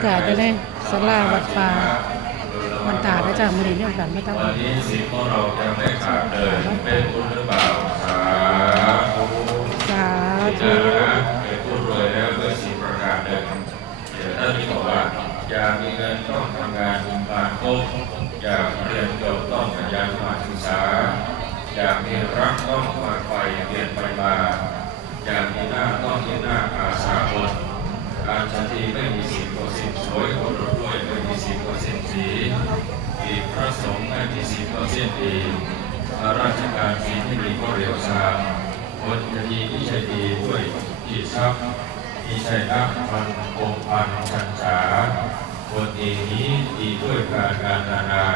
ากาศจะได้ศาลาวัดป่าวันตาได้จากมือนี้เนี่ยกันไม่ต้องวันนี้สิ่งของเราจะไม่ขาดเลยเป็นบุญหรือเปล่าสาธุสาเจธุอนะเป็นผู้รวยแล้วเพื่อสิ่งประการเดิมเดี๋ยวท่านที่บอกว่าอยากมีเงินต้องทำงานมีการคบอยากเรียนจบต้องขยันหมั่นศึกษาอยากมีรักต้องฝ่าไฟเปลี่ยนไปมาอยากมีหน้าต้องมีหน้าอาสาบนการชันทีไม่มีสิ่งโกสินสวยคนรวยไม่มีสิ่งโกสินสีอีกพระสงฆ์ไม่มีสิ่งโกสินดีข้าราชการสีที่มีก็เรียวซาคนจะดีที่ใช่ดีด้วยที่ทรัพย์ที่ใช่นักมันคงพันชันฉาคนเองนี้ดีด้วยการนานา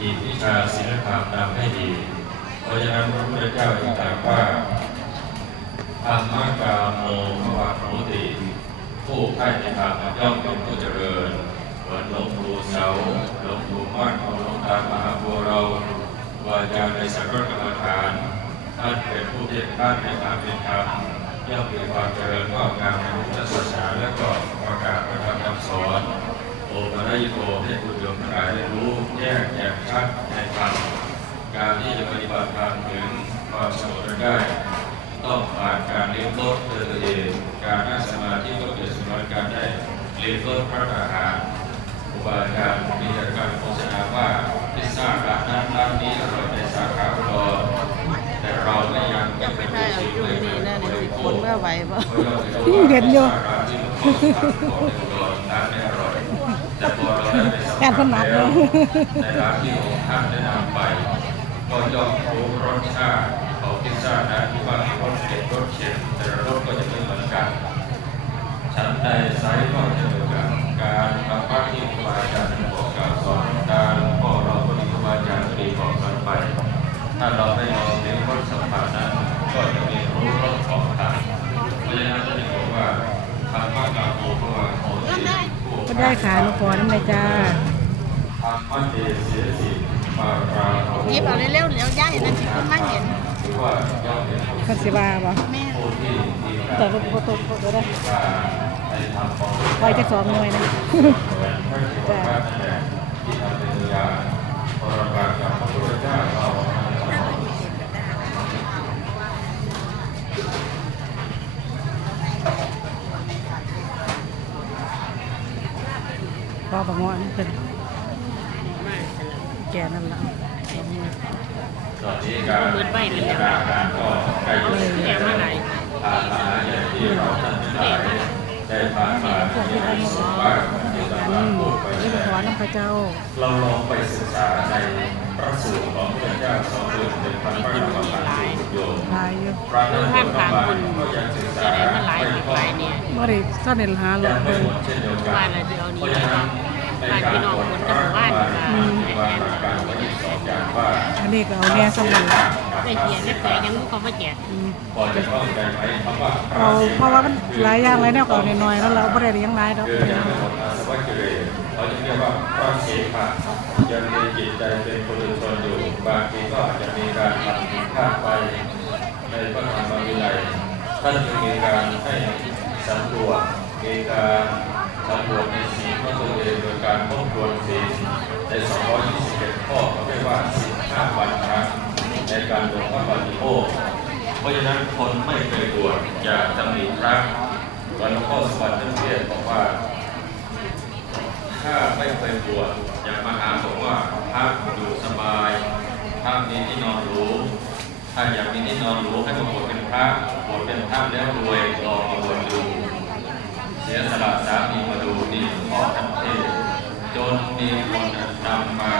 อีกวิชาศิลปะนำให้ดีเพราะฉะนั้นพระพุทธเจ้าจึงตรัสว่าธรรมกาโมภวะโหติผู้ใคร่ในธรรมย่อมเป็นผู้เจริญเหมือนหลวงปู่เสาหลวงปู่มั่นของหลวงตามหาบัวเราวาจาในสังฆกรรมฐานท่านเป็นผู้เด็ดด้านในธรรมเป็นธรรมย่อมมีความเจริญงอกงามในพุทธศาสนาและก็ประกาศพระธรรมคำสอนโอปัญญิโกให้ผู้โยมทั้งหลายได้รู้แจ้งแจ่มชัดในธรรมการที่จะปฏิบัติธรรมถึงความสงบได้ต้องผ่านการเลี้ยงรสด้วยตัวเองการนั่งสมาธิก็เกิดสมรการได้เลี้ยงรสพระอาหารครูบาอาจารย์มีการโฆษณาว่าพิซซ่าร้านนั้นร้านนี้อร่อยในสาขาอุดรแต่เราไม่ยังไม่เป็นผู้ชิมเลยคนเมื่อไหวบ่เห็เห็นอยู่ร้านไม่อร่อยแต่พอเราได้ไปสัม การ ผั พ ส นัก แล้ เล วย ในร้านที่องค์ท่านได้นำไปก็ย่อมรู้รสชาติของพิซซ่านะที่ว่ารสเผ็ดรสเค็มแต่ละรสก็จะไม่เหมือนกันฉันใดไซส์ก็จะเหมือนกันการทำพักที่ครูบาอาจารย์บอกกล่าวสอนการพ่อเราก็ดีครูบาอาจารย์ก็ดีบอกกันไปถ้าเราไม่ลองเลี้ยงรสสัมผัสนั้นก็จะมีรู้รสของธรรมเพราะฉะนั้นท่านบอกว่าธรรมะกาโมภวะโหติก็ได้ขาหนูขอน้ำเลยจ้าธรรมะเดเสียสิมาราโห หยิบเอาเร็วๆเดี๋ยวย่าเห็นนั่นสิคุณมาเห็นคันสิบาบ่แม่ แต่ก็โตก็ได้ไว้จะสองหน่วยนะจ้าพอประงอนเป็นแกนั่นละตอนนี้การพิจารณาการก็ใกล้จะเสร็จแล้วผ่านมาอย่างที่เราท่านทั้งหลายได้ผ่านมาที่ได้สอนว่าที่ตำราพูดไปแล้วเราลองไปศึกษาในพระสูตรของพระเจ้า21,000 พระธรรมขันธ์โยมพระนั้นท่านกลางคนก็ยังศึกษาไม่พอบ่ได้ท่านเห็นหาหล ยั อก ง เล ไม่ ย หมดเช่นเดียวกันเพราะฉะนั้นในการตรวจพระบ้านวางหลักการไว้2 อย่างว่า อันนี้ก็เอาแน่สมอง ได้เขียนได้แปลยังเขาไม่แจกพอจะเข้าใจไหมคำว่าเอาเพราะว่ามันหลายอย่างหลายแนวก่อนน้อยๆแล้วเราไม่ได้เลี้ยงหลายดอกคือยังไม่หมดอาสวะกิเลสเขาจะเรียกว่าพระเสขะยังมีจิตใจเป็นปุถุชนอยู่บางทีก็อาจจะมีการทำผิดพลาดไปในพระธรรมวินัยท่านจึงมีการให้สำรวจมีการสำรวจในศีลของตัวเองโดยการทบทวนศีลใน221 ข้อเขาเรียกว่า15 วันครั้งในการลงพระปฏิโมกข์เพราะฉะนั้นคนไม่เคยบวชอย่าตำหนิพระวันหลวงพ่อสมบัติท่านเทศน์บอกว่าถ้าไม่เคยบวชอย่ามาหาบอกว่าพักอยู่สบายถ้ามีที่นอนหรูถ้าอยากมีที่นอนหรูให้มาบวชเป็นพระบวชเป็นพระแล้วรวยลองมาบวชดูเสียสละสามีมาดูนี่หลวงพ่อท่านเทศน์จนมีคนนำมา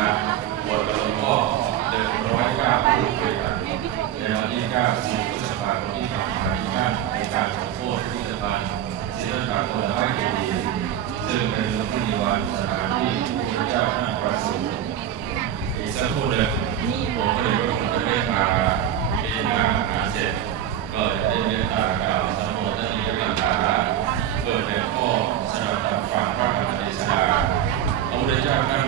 บวชกับหลวงพ่อเดิน109 รูปด้วยกันในวันที่9 พฤษภาคมที่ผ่านมาที่นั่นในการขอโทษที่สถานศิลปะคนน้อยเจดีย์ซึ่งเป็นพุทธิวันสถานที่พระเจ้าท่านประสูติอีกสักครู่หนึ่งผมก็เลยว่าผมจะได้มาพิจารณาอาหารเสร็จก็จะได้เมตตากล่าวสมโภชนิยกถาเพื่อเป็นข้อสนับสนุนฟังพระธรรมเทศนาพระพุทธเจ้าท่าน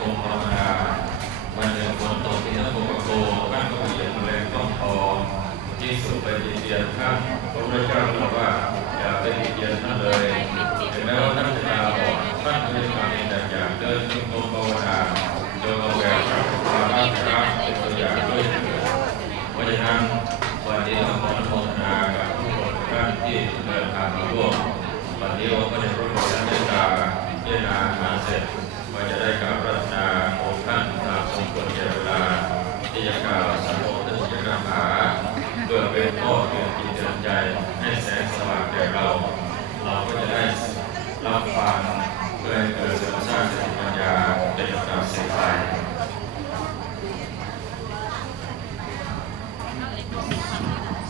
คงภาวนาวันหนึ่งฝนตกที่นั่นโกโกท่านก็เปลี่ยนแรงต้องทองที่สุดไปติเตียนท่านพระพุทธเจ้าบอกว่าอย่าไปติเตียนท่านเลยถึงแม้ว่าท่านจะตาบอดท่านก็ยังทำเป็นแบบอย่างเดินจงกรมภาวนาโดยเอาแบบความรักเป็นตัวอย่างด้วยเถิดเพราะฉะนั้นวันนี้ต้องขออนุโมทนากับทุกคนท่านที่เดินทางมาร่วมวันนี้องค์พระเดชพระคุณท่านได้ตาเย็นอาหารเสร็จก็จะได้กราบรัตนาองค์ท่านตามสมควรแก่เวลาที่จะกล่าวสัมโภชนิยกถาเพื่อเป็นข้อเตือนจิตเตือนใจให้แสงสว่างแก่เราก็จะได้รับฟังเพื่อให้เกิดเสริมสร้างสติปัญญาเป็นลำดับสืบไป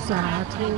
สาธุ